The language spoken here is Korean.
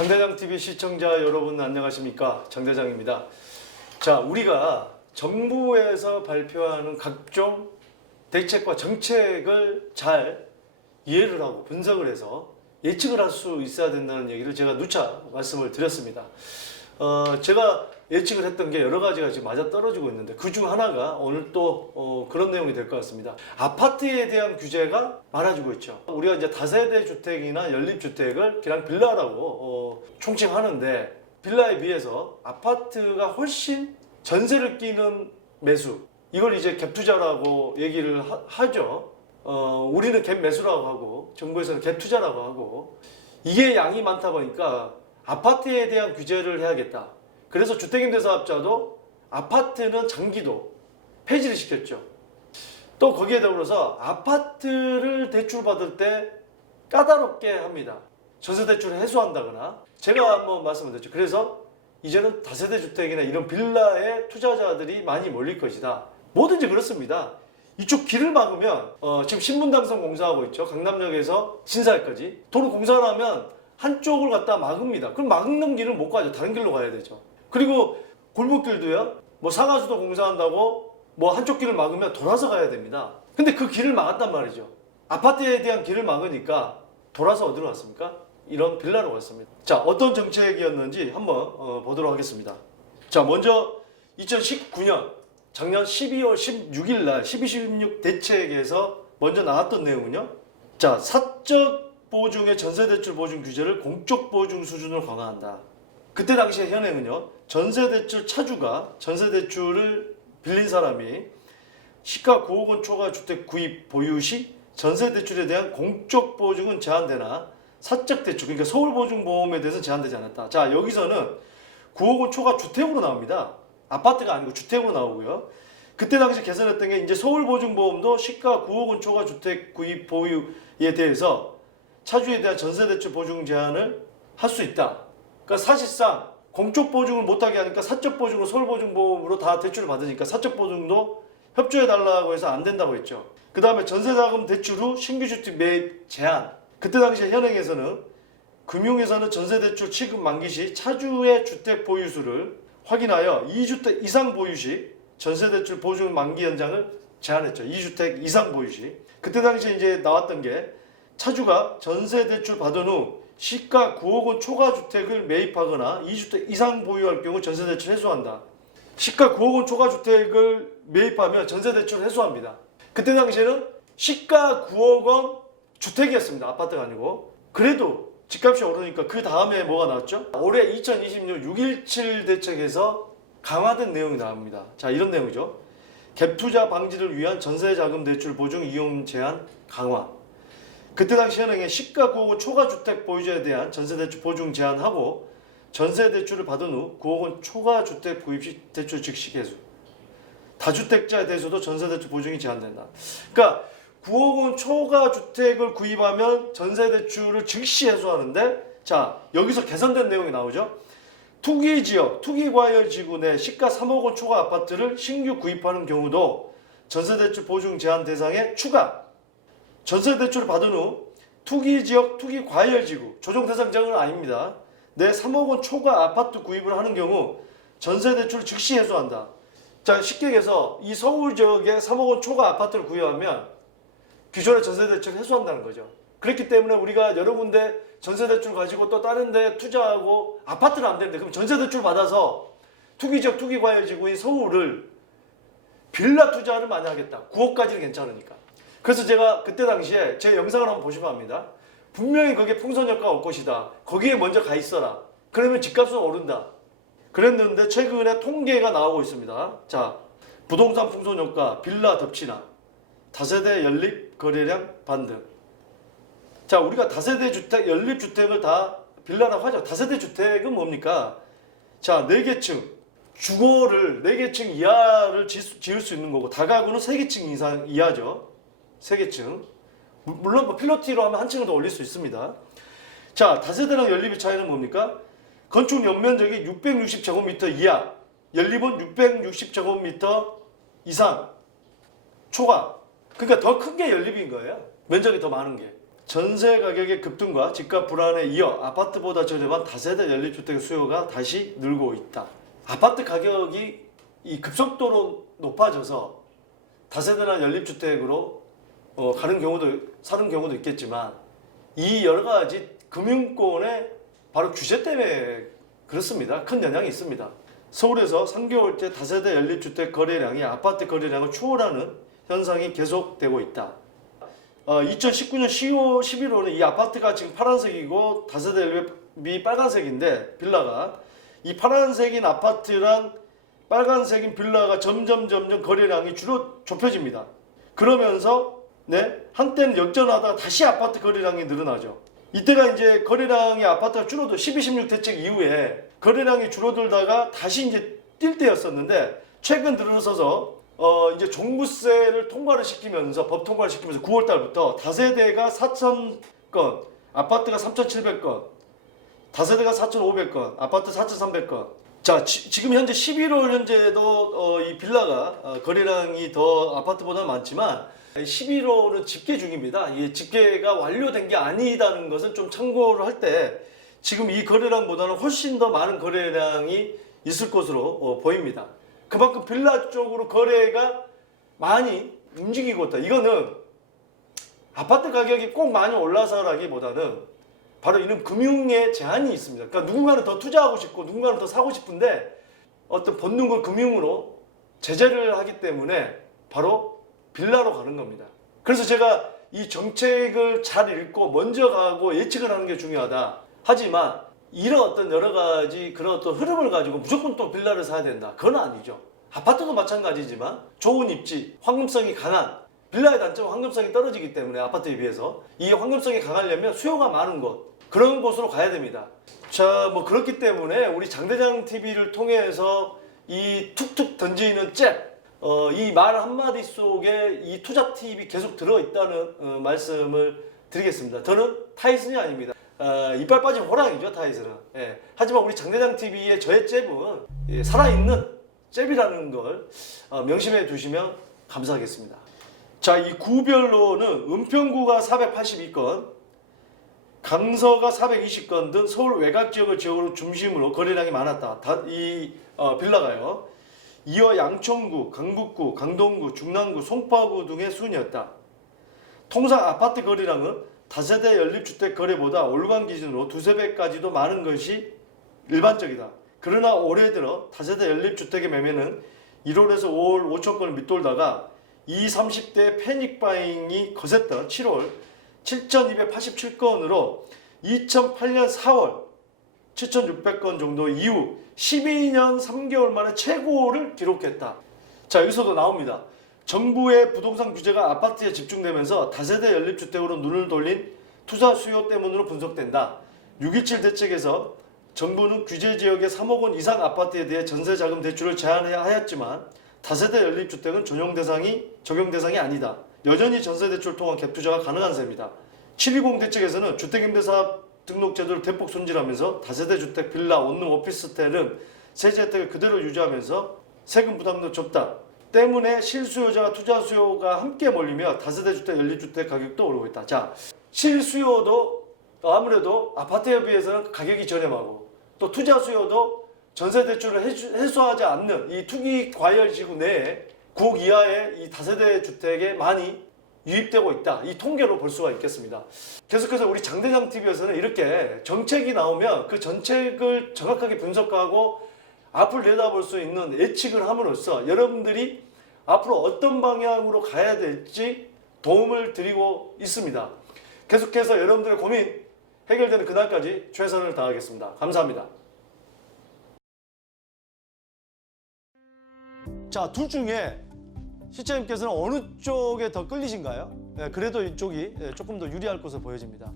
장대장TV 시청자 여러분 안녕하십니까? 장대장입니다. 자, 우리가 정부에서 발표하는 각종 대책과 정책을 잘 이해를 하고 분석을 해서 예측을 할 수 있어야 된다는 얘기를 제가 누차 말씀을 드렸습니다. 제가 예측을 했던 게 여러 가지가 지금 맞아떨어지고 있는데 그중 하나가 오늘 또 그런 내용이 될 것 같습니다. 아파트에 대한 규제가 많아지고 있죠. 우리가 이제 다세대 주택이나 연립주택을 그냥 빌라라고 총칭하는데 빌라에 비해서 아파트가 훨씬 전세를 끼는 매수, 이걸 이제 갭투자라고 얘기를 하죠. 우리는 갭 매수라고 하고 정부에서는 갭 투자라고 하고, 이게 양이 많다 보니까 아파트에 대한 규제를 해야겠다. 그래서 주택임대사업자도 아파트는 장기도 폐지를 시켰죠. 또 거기에 더불어서 아파트를 대출받을 때 까다롭게 합니다. 전세대출을 해소한다거나, 제가 한번 말씀을 드렸죠. 그래서 이제는 다세대 주택이나 이런 빌라에 투자자들이 많이 몰릴 것이다. 뭐든지 그렇습니다. 이쪽 길을 막으면 지금 신분당선 공사하고 있죠. 강남역에서 신사역까지 도로 공사를 하면 한쪽을 갖다 막습니다. 그럼 막는 길을 못 가죠. 다른 길로 가야 되죠. 그리고 골목길도요. 뭐 상하수도 공사한다고 뭐 한쪽 길을 막으면 돌아서 가야 됩니다. 근데 그 길을 막았단 말이죠. 아파트에 대한 길을 막으니까 돌아서 어디로 갔습니까? 이런 빌라로 갔습니다. 자, 어떤 정책이었는지 한번 보도록 하겠습니다. 자, 먼저 2019년 작년 12월 16일 날 12.16 대책에서 먼저 나왔던 내용은요. 자, 사적 보증의 전세대출 보증 규제를 공적 보증 수준으로 강화한다. 그때 당시의 현행은요. 전세대출 차주가 전세대출을 빌린 사람이 시가 9억 원 초과 주택 구입 보유 시 전세대출에 대한 공적 보증은 제한되나 사적 대출, 그러니까 서울보증보험에 대해서는 제한되지 않았다. 자, 여기서는 9억 원 초과 주택으로 나옵니다. 아파트가 아니고 주택으로 나오고요. 그때 당시 개선했던 게 이제 서울보증보험도 시가 9억 원 초과 주택 구입 보유에 대해서 차주에 대한 전세대출 보증 제한을 할 수 있다. 그러니까 사실상 공적 보증을 못하게 하니까 사적 보증으로 서울보증보험으로 다 대출을 받으니까 사적 보증도 협조해달라고 해서 안 된다고 했죠. 그 다음에 전세자금 대출 후 신규주택 매입 제한. 그때 당시 현행에서는 금융회사는 전세대출 취급 만기 시 차주의 주택 보유수를 확인하여 2주택 이상 보유 시 전세대출 보증 만기 연장을 제한했죠. 2주택 이상 보유 시. 그때 당시 이제 나왔던 게 차주가 전세대출 받은 후 시가 9억 원 초과 주택을 매입하거나 2주택 이상 보유할 경우 전세대출 해소한다. 시가 9억 원 초과 주택을 매입하면 전세대출 해소합니다. 그때 당시에는 시가 9억 원 주택이었습니다. 아파트가 아니고. 그래도 집값이 오르니까 그 다음에 뭐가 나왔죠? 올해 2026 6.17 대책에서 강화된 내용이 나옵니다. 자, 이런 내용이죠. 갭투자 방지를 위한 전세자금 대출 보증 이용 제한 강화. 그때 당시 현행에 시가 9억 원 초과 주택 보유자에 대한 전세대출 보증 제한하고 전세대출을 받은 후 9억 원 초과 주택 구입 시 대출 즉시 개수. 다주택자에 대해서도 전세대출 보증이 제한된다. 그러니까 9억 원 초과 주택을 구입하면 전세대출을 즉시 해소하는데, 자, 여기서 개선된 내용이 나오죠. 투기지역, 투기과열지구 내 시가 3억 원 초과 아파트를 신규 구입하는 경우도 전세대출 보증 제한 대상에 추가. 전세대출을 받은 후 투기지역, 투기과열지구, 조정 대상 지역은 아닙니다. 내 3억 원 초과 아파트 구입을 하는 경우 전세대출을 즉시 해소한다. 자, 쉽게 얘기해서 이 서울 지역에 3억 원 초과 아파트를 구입하면 기존의 전세대출 해소한다는 거죠. 그렇기 때문에 우리가 여러 군데 전세대출 가지고 또 다른 데 투자하고 아파트는 안 되는데, 그럼 전세대출 받아서 투기지역, 투기과열지구인 서울을 빌라 투자를 많이 하겠다. 9억까지는 괜찮으니까. 그래서 제가 그때 당시에 제 영상을 한번 보시면 합니다. 분명히 거기에 풍선효과가 올 것이다. 거기에 먼저 가 있어라. 그러면 집값은 오른다. 그랬는데 최근에 통계가 나오고 있습니다. 자, 부동산 풍선효과, 빌라 덮치나, 다세대 연립 거래량 반등. 자, 우리가 다세대 주택, 연립주택을 다 빌라라고 하죠. 다세대 주택은 뭡니까? 자, 4개층, 주거를 4개층 이하를 지을 수 있는 거고, 다가구는 3개층 이상 이하죠. 3개층. 물론 뭐 필로티로 하면 한 층을 더 올릴 수 있습니다. 자, 다세대랑 연립의 차이는 뭡니까? 건축 연면적이 660제곱미터 이하, 연립은 660제곱미터 이상, 초과. 그러니까 더 큰 게 연립인 거예요. 면적이 더 많은 게. 전세 가격의 급등과 집값 불안에 이어 아파트보다 저렴한 다세대 연립주택 수요가 다시 늘고 있다. 아파트 가격이 이 급속도로 높아져서 다세대나 연립주택으로 사는 경우도 있겠지만 이 여러 가지 금융권의 바로 규제 때문에 그렇습니다. 큰 영향이 있습니다. 서울에서 3개월째 다세대 연립주택 거래량이 아파트 거래량을 추월하는 현상이 계속되고 있다. 2019년 10월, 11월에 이 아파트가 지금 파란색이고 다세대 연립이 빨간색인데 빌라가 이 파란색인 아파트랑 빨간색인 빌라가 점점 거래량이 좁혀집니다. 그러면서 한때는 역전하다가 다시 아파트 거래량이 늘어나죠. 이때가 이제 거래량이 아파트가 줄어도 12.16 대책 이후에 거래량이 줄어들다가 다시 이제 뛸 때였었는데 최근 들어서서 이제 종부세를 통과를 시키면서 법 통과를 시키면서 9월 달부터 다세대가 4,000건, 아파트가 3,700건, 다세대가 4,500건, 아파트 4,300건. 자, 지금 현재 11월 현재도 이 빌라가 거래량이 더 아파트보다 많지만 11월은 집계 중입니다. 이 집계가 완료된 게 아니다는 것은 좀 참고를 할 때 지금 이 거래량보다는 훨씬 더 많은 거래량이 있을 것으로 보입니다. 그만큼 빌라 쪽으로 거래가 많이 움직이고 있다. 이거는 아파트 가격이 꼭 많이 올라서라기보다는 바로 이런 금융의 제한이 있습니다. 그러니까 누군가는 더 투자하고 싶고 누군가는 더 사고 싶은데 어떤 본능을 금융으로 제재를 하기 때문에 바로 빌라로 가는 겁니다. 그래서 제가 이 정책을 잘 읽고 먼저 가고 예측을 하는 게 중요하다. 하지만 이런 어떤 여러 가지 그런 어떤 흐름을 가지고 무조건 또 빌라를 사야 된다. 그건 아니죠. 아파트도 마찬가지지만 좋은 입지, 황금성이 강한 빌라의 단점은 황금성이 떨어지기 때문에 아파트에 비해서 이 황금성이 강하려면 수요가 많은 곳 그런 곳으로 가야 됩니다. 자, 뭐 그렇기 때문에 우리 장대장 TV를 통해서 이 툭툭 던지는 잽 이 말 한마디 속에 이 투자 팁이 계속 들어있다는 말씀을 드리겠습니다. 저는 타이슨이 아닙니다. 이빨 빠진 호랑이죠, 타이슨은. 예. 하지만 우리 장대장 TV의 저의 잽은 살아있는 잽이라는 걸 명심해 두시면 감사하겠습니다. 자, 이 구별로는 은평구가 482건, 강서가 420건 등 서울 외곽 지역을 지역으로 중심으로 거래량이 많았다. 이 빌라가요. 이어 양천구, 강북구, 강동구, 중랑구, 송파구 등의 순이었다. 통상 아파트 거래량은 다세대 연립주택 거래보다 월간 기준으로 두세 배까지도 많은 것이 일반적이다. 그러나 올해 들어 다세대 연립주택의 매매는 1월에서 5월 5천 건을 밑돌다가 20, 30대 패닉바잉이 거셌던 7월 7,287건으로 2008년 4월 7,600건 정도 이후 12년 3개월 만에 최고를 기록했다. 자, 여기서도 나옵니다. 정부의 부동산 규제가 아파트에 집중되면서 다세대 연립주택으로 눈을 돌린 투자 수요 때문으로 분석된다. 6.27 대책에서 정부는 규제 지역의 3억 원 이상 아파트에 대해 전세자금 대출을 제한해야 하였지만 다세대 연립주택은 적용 대상이 아니다. 여전히 전세대출 통한 갭투자가 가능한 셈이다. 720 대책에서는 주택임대사업 등록제도를 대폭 손질하면서 다세대 주택, 빌라, 원룸, 오피스텔은 세제 혜택을 그대로 유지하면서 세금 부담도 좁다. 때문에 실수요자와 투자 수요가 함께 몰리며 다세대 주택, 연립주택 가격도 오르고 있다. 자, 실수요도 아무래도 아파트에 비해서는 가격이 저렴하고 또 투자 수요도 전세 대출을 해소하지 않는 이 투기 과열 지구 내에 9억 이하의 이 다세대 주택에 많이 유입되고 있다. 이 통계로 볼 수가 있겠습니다. 계속해서 우리 장대장 TV에서는 이렇게 정책이 나오면 그 정책을 정확하게 분석하고 앞을 내다볼 수 있는 예측을 함으로써 여러분들이 앞으로 어떤 방향으로 가야 될지 도움을 드리고 있습니다. 계속해서 여러분들의 고민 해결되는 그날까지 최선을 다하겠습니다. 감사합니다. 자, 둘 중에 시청자님께서는 어느 쪽에 더 끌리신가요? 그래도 이쪽이 조금 더 유리할 것으로 보여집니다.